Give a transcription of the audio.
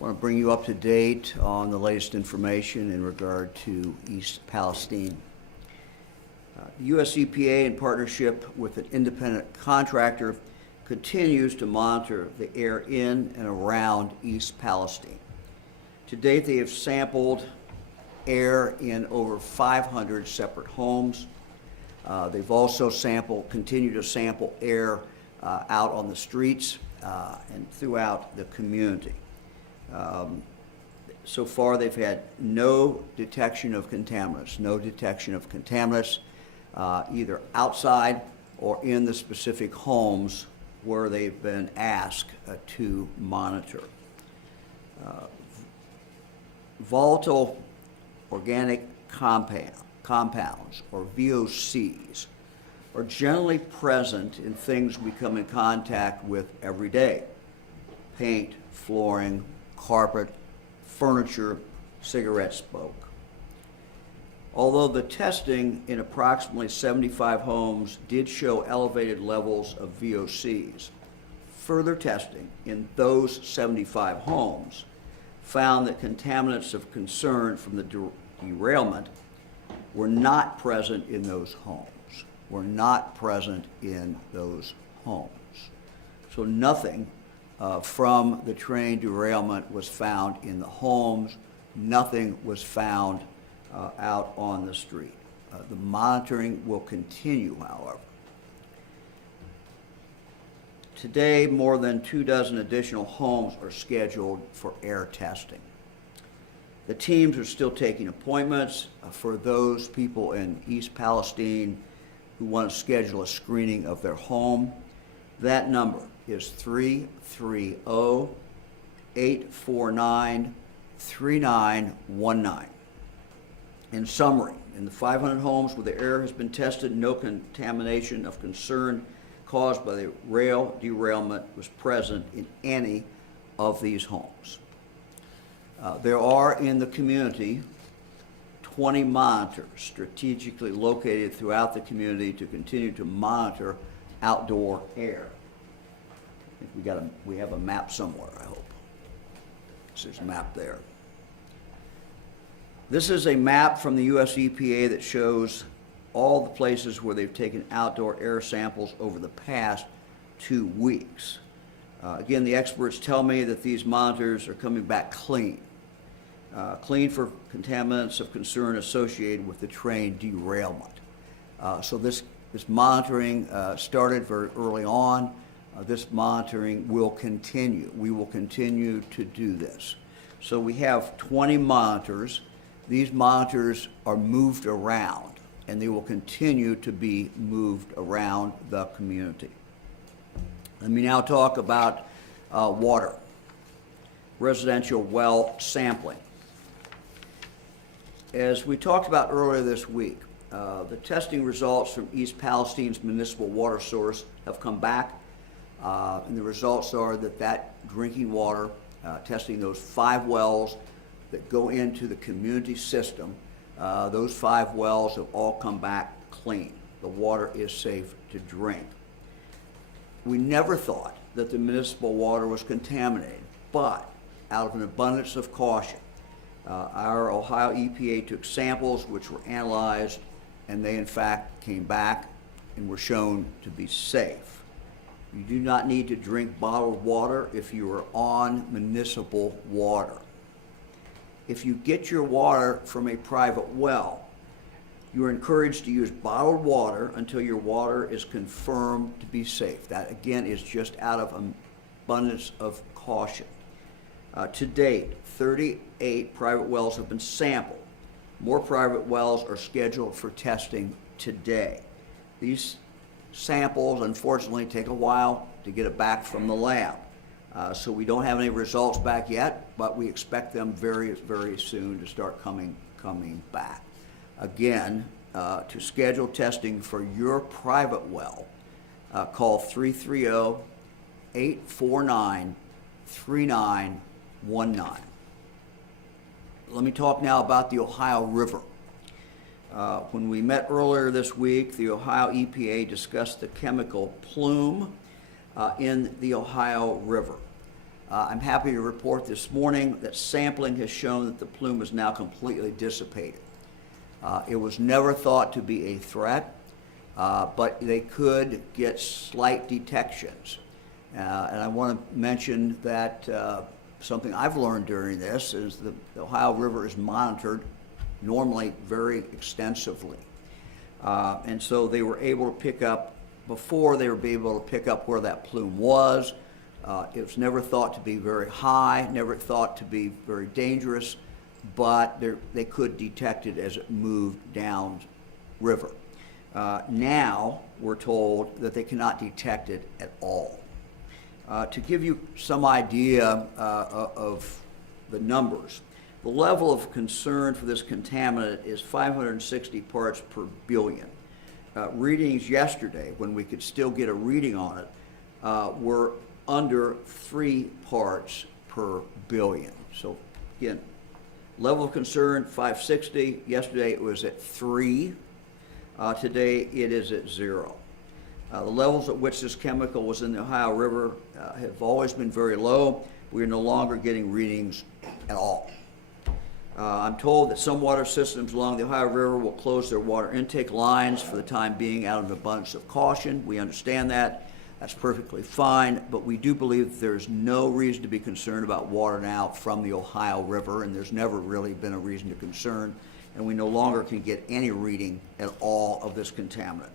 I want to bring you up to date on the latest information in regard to East Palestine. The U.S. EPA, in partnership with an independent contractor, continues to monitor the air in and around East Palestine. To date, they have sampled air in over 500 separate homes. They've also continue to sample air out on the streets and throughout the community. So far, they've had no detection of contaminants, either outside or in the specific homes where they've been asked to monitor. Volatile organic compounds, or VOCs, are generally present in things we come in contact with every day: paint, flooring, carpet, furniture, cigarette smoke. Although the testing in approximately 75 homes did show elevated levels of VOCs, further testing in those 75 homes found that contaminants of concern from the derailment were not present in those homes. So nothing from the train derailment was found in the homes. Nothing was found out on the street. The monitoring will continue, however. Today, more than 24 additional homes are scheduled for air testing. The teams are still taking appointments for those people in East Palestine who want to schedule a screening of their home. That number is 330-849-3919. In summary, in the 500 homes where the air has been tested, no contamination of concern caused by the rail derailment was present in any of these homes. There are in the community 20 monitors strategically located throughout the community to continue to monitor outdoor air. I think we have a map somewhere, I hope. There's a map there. This is a map from the U.S. EPA that shows all the places where they've taken outdoor air samples over the past 2 weeks. Again, the experts tell me that these monitors are coming back clean for contaminants of concern associated with the train derailment. So this monitoring started very early on. This monitoring will continue. We will continue to do this. So we have 20 monitors. These monitors are moved around, and they will continue to be moved around the community. Let me now talk about water, residential well sampling. As we talked about earlier this week, the testing results from East Palestine's municipal water source have come back, and the results are that drinking water, testing those 5 wells that go into the community system, those 5 wells have all come back clean. The water is safe to drink. We never thought that the municipal water was contaminated, but out of an abundance of caution, our Ohio EPA took samples which were analyzed, and they in fact came back and were shown to be safe. You do not need to drink bottled water if you are on municipal water. If you get your water from a private well, you are encouraged to use bottled water until your water is confirmed to be safe. That, again, is just out of abundance of caution. To date, 38 private wells have been sampled. More private wells are scheduled for testing today. These samples, unfortunately, take a while to get it back from the lab. So we don't have any results back yet, but we expect them very, very soon to start coming back. Again, to schedule testing for your private well, call 330-849-3919. Let me talk now about the Ohio River. When we met earlier this week, the Ohio EPA discussed the chemical plume in the Ohio River. I'm happy to report this morning that sampling has shown that the plume is now completely dissipated. It was never thought to be a threat, but they could get slight detections. And I want to mention that something I've learned during this is the Ohio River is monitored normally very extensively. And so they were able to pick up, before they were able to pick up where that plume was. It was never thought to be very high, never thought to be very dangerous, but they could detect it as it moved down river. Now we're told that they cannot detect it at all. To give you some idea of the numbers, the level of concern for this contaminant is 560 parts per billion. Readings yesterday, when we could still get a reading on it, were under 3 parts per billion. So again, level of concern 560. Yesterday it was at 3. Today it is at 0. The levels at which this chemical was in the Ohio River have always been very low. We are no longer getting readings at all. I'm told that some water systems along the Ohio River will close their water intake lines for the time being out of an abundance of caution. We understand that. That's perfectly fine, but we do believe that there's no reason to be concerned about water now from the Ohio River, and there's never really been a reason to concern, and we no longer can get any reading at all of this contaminant.